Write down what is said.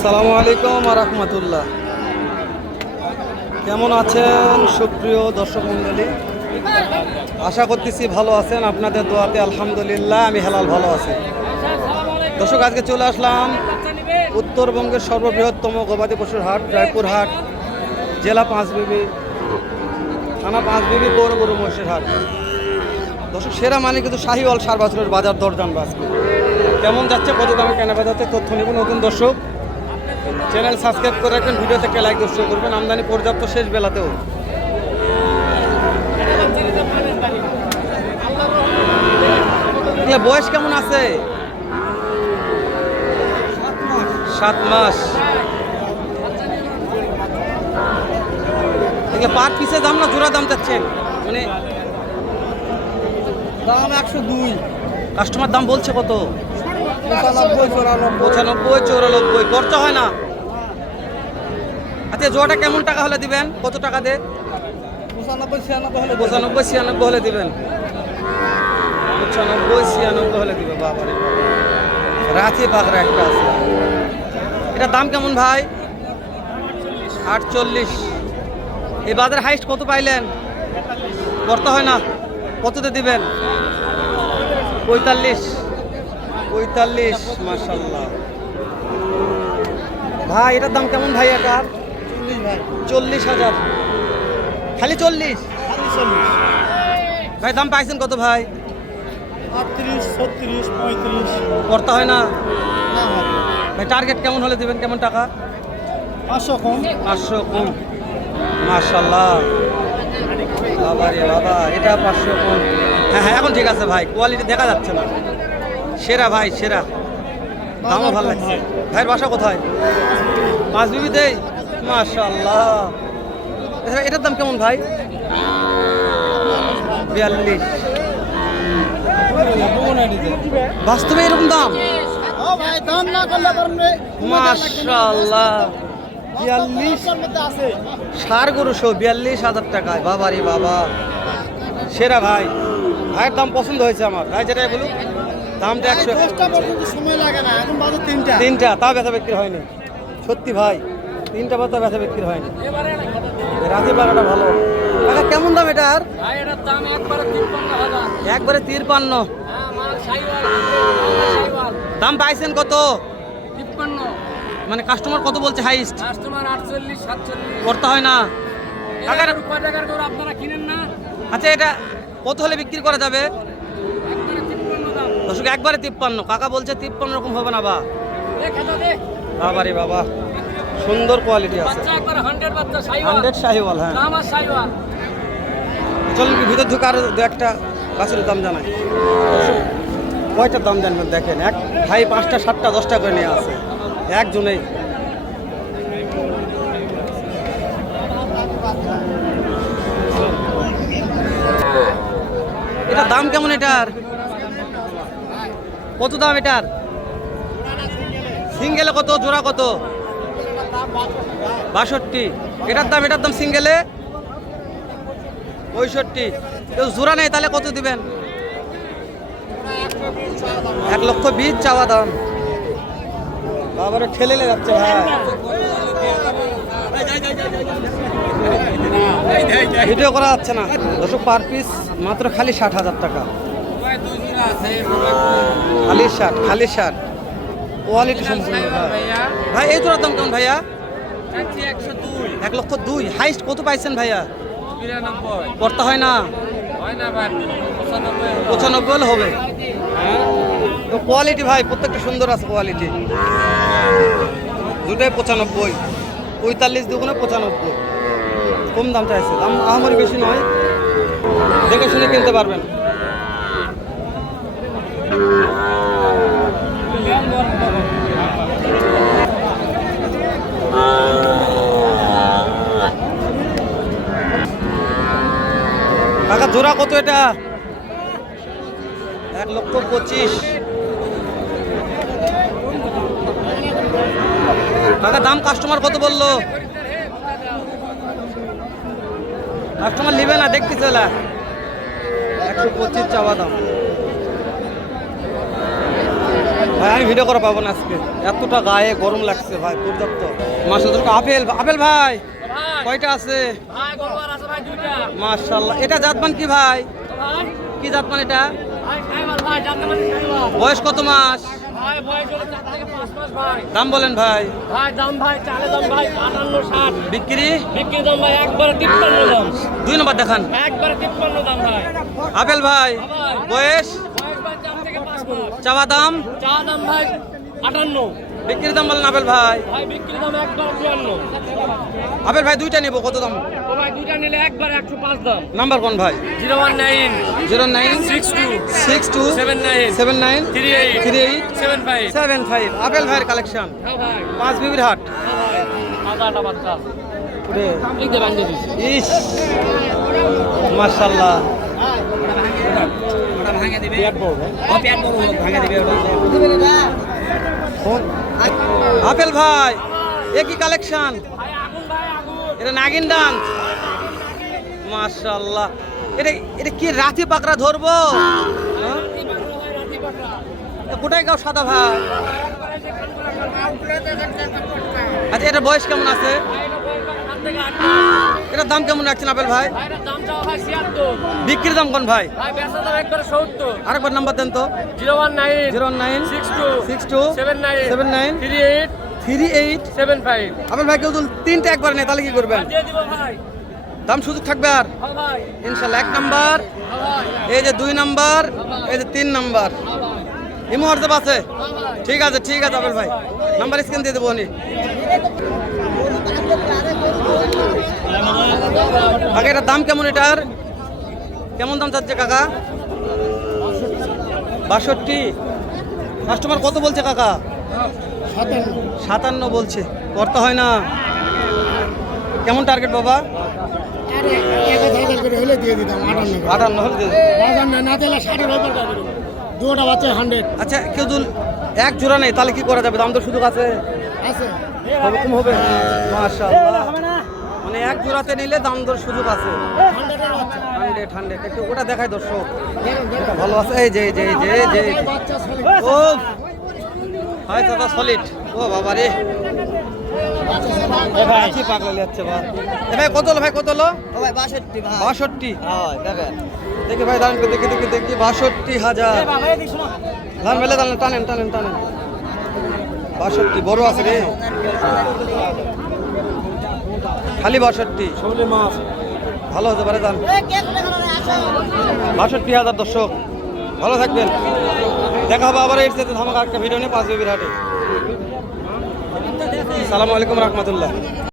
আসসালামু আলাইকুম রাহমাতুল্লাহ। কেমন আছেন সুপ্রিয় দর্শক মণ্ডলী? আশা করতেছি ভালো আছেন। আপনাদের দোয়াতে আলহামদুলিল্লাহ আমি হেলাল ভালো আছি। দর্শক, আজকে চলে আসলাম উত্তরবঙ্গের সর্ববৃহত্তম গবাদি পশুর হাট রায়পুর হাট, জেলা পাঁচবিবি, থানা পাঁচবিবি, পৌর গরু মহিষের হাট। দর্শক, সেরা মানে কিন্তু শাহিওয়াল সার বাছুরের বাজার দর জানবো আজকে কেমন যাচ্ছে, কত দামে কেনা বেচা হচ্ছে তথ্য নিব। নতুন দর্শক, চ্যানেল সাবস্ক্রাইব করে রাখবেন, ভিডিও থেকে লাইক দর্শক করবেন। আমদানি পর্যাপ্ত শেষ বেলাতেও। বয়স কেমন আছে? 7 মাস। পার পিসে দাম না জোড়া দাম চাচ্ছেন? মানে দাম 102। কাস্টমার দাম বলছে কত? 95, 95, 94। খরচা হয় না? আচ্ছা, জোড়াটা কেমন টাকা হলে দিবেন? কত টাকা দে? 95, 96 95, 96 হলে দিবেন। 95, 96 হলে দিবে। বাবারে, রাখি পাকড়া একটা আছে। এটার দাম কেমন ভাই? 48। এই বাজারে হাইস্ট কত পাইলেন? করতে হয় না? কততে দিবেন? 45। 45, মাশাআল্লাহ। ভাই এটার দাম কেমন ভাই? এটার 40,000। খালি 40? ভাই দাম পাইছেন কত ভাই? 38, 36, 35। করতে হয় না? ভাই টার্গেট কেমন হলে দিবেন? কেমন টাকা? 500 কম। 500 কম। মাশাআল্লাহ, বাবা রে বাবা, এটা 500 কম। হ্যাঁ হ্যাঁ, এখন ঠিক আছে ভাই, কোয়ালিটি দেখা যাচ্ছে না। সেরা ভাই, সেরা। দামও ভালো লাগছে। ভাইয়ের বাসা কোথায়? পাঁচবিবিতেই। মাশাআল্লাহ। এটার দাম কেমন ভাই? 42। বাস্তবে এরকম দাম? ভাই দাম না করলে পারবে। মাশাআল্লাহ, 42। সার গরু সহ 42,000 টাকায়। বাবা রে বাবা, সেরা ভাই। ভাইয়ের দাম পছন্দ হয়েছে আমার। ভাই যেটাই বলুন, দামটা 100। সময় লাগে না, এখন বাজে 3টা, তাও বেচা বিক্রি হয়নি। সত্যি ভাই, 3টা বাচ্চা বেচা বিক্রি হয়নি। রাজি পাকাটা ভালো। টাকা কেমন দাম এটার? একবারে 53। দাম পাইছেন কত? 53। মানে কাস্টমার কত বলছে হাইস্ট? কাস্টমার 48, 47। করতে হয় না? টাকার কয় টাকার গরু আপনারা কিনেন না? আচ্ছা, এটা কত হলে বিক্রি করা যাবে? একবারে 53 দাম। দর্শক, একবারে 53। কাকা বলছে 53 রকম হবে না বা? এ খাতা দে। বাবা রে বাবা, সুন্দর কোয়ালিটি আছে। বাচ্চা একবারে 100 বাচ্চা শাহিওয়াল। 100 শাহিওয়াল। হ্যাঁ, দাম আর শাহিওয়াল। চলুন ভিতর ঢুকে আরো দু একটা বাছুরের দাম জানাই। কয়টার দাম জানবেন দেখেন। এক ভাই 5টা, 7টা, 10টা করে নিয়ে আছে একজনেই। এটার দাম কেমন? এটার কত দাম? এটার সিঙ্গেলে কত? জোড়া কত? 62। এটার দাম সিঙ্গেলে 65। কেউ জোড়া নেই, তাহলে কত দিবেন? 1,20,000 চাওয়া দাম। বাবারে ঠেলে যাচ্ছে ভাই। ভিডিও করা যাচ্ছে না। দর্শক, পার পিস মাত্র খালি 60,000 টাকা। খালি 60, খালি 60। কোয়ালিটি সম্পূর্ণ ভাই। এই জোড়ার দাম কেমন ভাইয়া? 1,02,000। হাইস্ট কত পাইছেন ভাইয়া? 93। করতে হয় না? হয় না ভাই, 95। 95 হলে হবে। তো কোয়ালিটি ভাই প্রত্যেকটা সুন্দর আছে কোয়ালিটি। দুটাই 95। 45 দুগুণে 95। কম দাম চাইছে। দাম আমার বেশি নয়, দেখে শুনে কিনতে পারবেন। কাকা জোড়া কত এটা? 1,25,000। কাকা দাম কাস্টমার কত বললো? কাস্টমার নিবে না, দেখতে চলা। 125 চাওয়া দাম। ভাই আমি ভিডিও করা পাবো না আজকে, এতটা গায়ে গরম লাগছে ভাই পর্যাপ্ত। মাশাআল্লাহ। আপেল আপেল ভাই ভাই কয়টা আছে? ভাই গরুয়ার আছে ভাই দুইটা। মাশাআল্লাহ। এটা জাতমান কি ভাই? ভাই কি জাতমান এটা? ভাই সাইওয়াল ভাই জানতে মানে সাইওয়াল। বয়স কত মাস? ভাই বয়স হলো 4 থেকে 5 মাস ভাই। দাম বলেন ভাই। ভাই দাম ভাই চালে দাম ভাই 58 60। বিক্রি বিক্রি দাম ভাই একবারে 53 দাম। 2 নম্বর দেখান। একবারে 53 দাম ভাই। আপেল ভাই ভাই বয়স বয়স ভাই 4 থেকে 5 মাস। চাওয়া দাম চা দাম ভাই 58। বিক্রির দাম বলেন আপেল ভাই। ভাই বিক্রি দাম একবার 54। আপেল ভাই দুইটা নিব, কত দাম? ও ভাই দুইটা নিলে একবার 105 দাম। নাম্বার কোন ভাই? 019 09 62 62 79 79 38 38 75। 75। আপেল ভাইয়ের কালেকশন হ্যাঁ ভাই 5 বিবির হাট। হ্যাঁ ভাই আদাটা বাচ্চা রে এই যে ভাঙে দিছি। ইস মাশাআল্লাহ। আপেল ভাই এ কি কালেকশন? ভাই আগুন ভাই আগুন। এটা নাগিন ডান্স। মাশাআল্লাহ। এটা এটা কি রাতি পাকড়া ধরবো? হ্যাঁ? রাতি বাকরা ভাই রাতি বাকরা। এ কোটায় গাও সাদা ভাই? একবারে যে খানপুরা আচ্ছা এটা বয়স কেমন আছে? ভাই এটা বয়স ভাই 7 থেকে 8 মাস। এটার দাম কেমন রাখছেন আপেল ভাই? ভাই এটার দাম চাওয়া ভাই 76। বিক্রির দাম কোন ভাই? ভাই বেচা দাম একবারে 70। আরেকবার নাম্বার দেন তো। 019 09 62 62 79 79 38 38 75। আপেল ভাই কেউ যদি তিনটা একবার নেই তাহলে কি করবেন? দিয়ে দিব ভাই। দাম সুযোগ থাকবে আর হ্যাঁ ভাই ইনশাল্লাহ। 1 নাম্বার, হ্যাঁ ভাই এই যে 2 নাম্বার, এই যে 3 নাম্বার। হ্যাঁ ভাই ইমো হোয়াটসঅ্যাপ আছে? হ্যাঁ ভাই। ঠিক আছে ঠিক আছে আপেল ভাই, নাম্বার স্ক্রিন দিয়ে দেবো নি। কাকা এটার দাম কেমন? এটার কেমন দাম চাচ্ছে কাকা? 62। কাস্টমার কত বলছে কাকা? 57 বলছে। করতে হয় না। কেমন টার্গেট বাবা? আরে 1000 করে হলে দিয়ে দিতাম 58 58 হলে দিয়ে দেব। বাজার না দিলে 60 এর উপর করে দুটো বাচ্চা 100 আচ্ছা কেউ যদি এক জোড়া নেই তাহলে কি করা যাবে? দাম তো সুযোগ আছে, আছে। ওরকম হবে। মাশাআল্লাহ। মানে এক জোড়াতে নিলে দাম দর সুযোগ আছে। 100 এর বাচ্চা 100 একটু ওটা দেখাই দর্শক। এটা ভালো আছে। এই যে এই যে এই যে এই যে বাচ্চা চলে ও হাই দাদা সলিড। ও বাবা রে এ ভাই কি পাগলা যাচ্ছে বা। এ ভাই কত হলো ভাই? কত হলো? ও ভাই 62 ভাই 62। হ্যাঁ দেখেন দেখি ভাই দাঁড়ান দেখি দেখি দেখি 62,000। বাবা এই দেখো ধান মেলে টানেন টানেন টানেন টানেন। 62 বড় আছে রে, খালি 62 সবলে মাছ ভালো হতে পারে। দাম 62,000 দর্শক। ভালো থাকবেন, দেখা হবে আবার এর সাথে ধামাকা একটা ভিডিও নিয়ে 5 বিবির হাটে। আসসালামু আলাইকুম রহমতুল্লাহ।